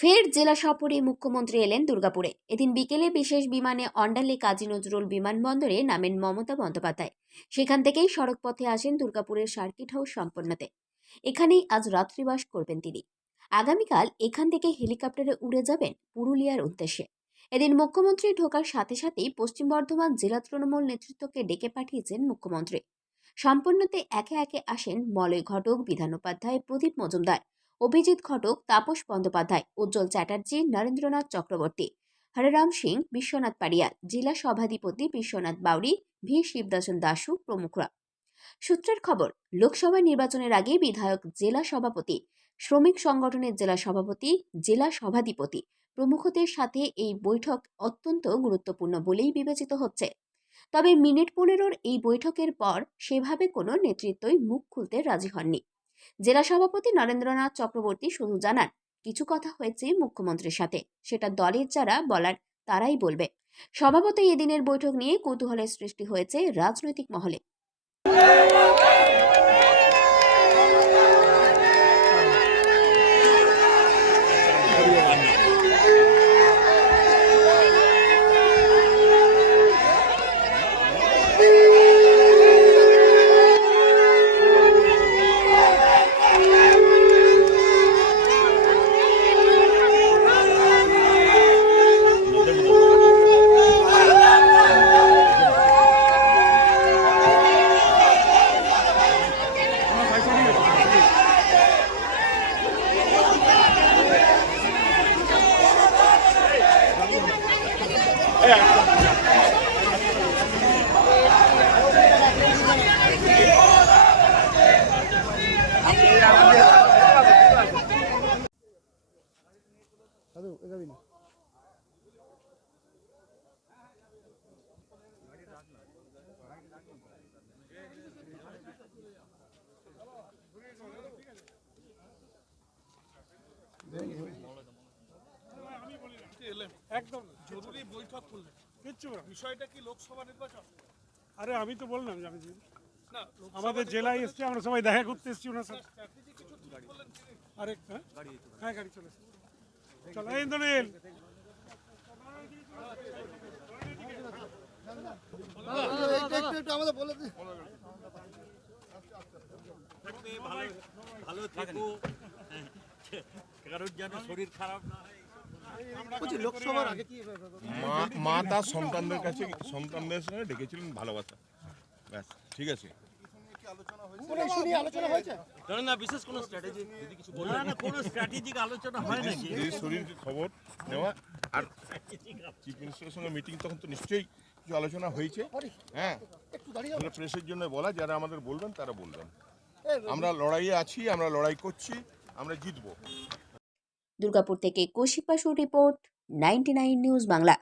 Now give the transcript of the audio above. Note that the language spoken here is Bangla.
ফের জেলা সফরে মুখ্যমন্ত্রী এলেন দুর্গাপুরে। এদিন বিকেলে বিশেষ বিমানে অন্ডালে কাজী নজরুল বিমানবন্দরে নামেন মমতা বন্দ্যোপাধ্যায়। সেখান থেকেই সড়কপথে আসেন দুর্গাপুরের সার্কিট হাউস সম্পন্নতে। এখানেই আজ রাত্রিবাস করবেন তিনি। আগামীকাল এখান থেকে হেলিকপ্টারে উড়ে যাবেন পুরুলিয়ার উদ্দেশ্যে। এদিন মুখ্যমন্ত্রী ঢোকার সাথে সাথেই পশ্চিম বর্ধমান জেলা তৃণমূল নেতৃত্বকে ডেকে পাঠিয়েছেন মুখ্যমন্ত্রী। সম্পন্নতে একে একে আসেন মলয় ঘটক, বিধান উপাধ্যায়, প্রদীপ মজুমদার, অভিজিৎ ঘটক, তাপস বন্দ্যোপাধ্যায়, উজ্জ্বল চ্যাটার্জি, নরেন্দ্রনাথ চক্রবর্তী, হরেরাম সিং, বিশ্বনাথ পারিয়াল, জেলা সভাধিপতি বিশ্বনাথ বাউরি, ভি শিবদাসন দাসু প্রমুখরা। সূত্রের খবর, লোকসভা নির্বাচনের আগে বিধায়ক, জেলা সভাপতি, শ্রমিক সংগঠনের জেলা সভাপতি, জেলা সভাধিপতি প্রমুখদের সাথে এই বৈঠক অত্যন্ত গুরুত্বপূর্ণ বলেই বিবেচিত হচ্ছে। তবে মিনিট 15 এই বৈঠকের পর সেভাবে কোনো নেতৃত্বই মুখ খুলতে রাজি হননি। জেলা সভাপতি নরেন্দ্রনাথ চক্রবর্তী শুধু জানান, কিছু কথা হয়েছে মুখ্যমন্ত্রীর সাথে, সেটা দলের যারা বলার তারাই বলবে। স্বভাবতই এদিনের বৈঠক নিয়ে কৌতূহলের সৃষ্টি হয়েছে রাজনৈতিক মহলে। একদম জরুরি বৈঠক করলেন, কিচ্ছু না। বিষয়টা কি লোকসভা নির্বাচন? আরে আমি তো বললাম যে আমি না, আমাদের জেলায় এসছি, আমরা সবাই দেখা করতে এসছি ওনার সাথে। আরে হ্যাঁ গাড়ি চলে চলো ইন্দ্রনীল। ভালো থাকো, কারোর যেন শরীর খারাপ না হয়। লোকসভার আগে কি মা তার সন্তানদের কাছে সন্তানদের সঙ্গে ডেকেছিলেন ভালোবাসা, ব্যাস, ঠিক আছে। বিশেষ কোনো স্ট্র্যাটেজি যদি কিছু বলেন, না কোনো স্ট্র্যাটেজিক আলোচনা হয় নাকি? দিদির শরীরের খবর নেওয়া আর চিফ মিনিস্টারের সঙ্গে মিটিং, তখন তো নিশ্চয়ই কিছু আলোচনা হয়েছে। হ্যাঁ, প্রেসের জন্য বলা, যারা আমাদের বলবেন তারা বলবেন। আমরা লড়াইয়ে আছি, আমরা লড়াই করছি, আমরা জিতবো। দুর্গাপুর থেকে কৌশিক বাসুর রিপোর্ট, 99 নিউজ বাংলা।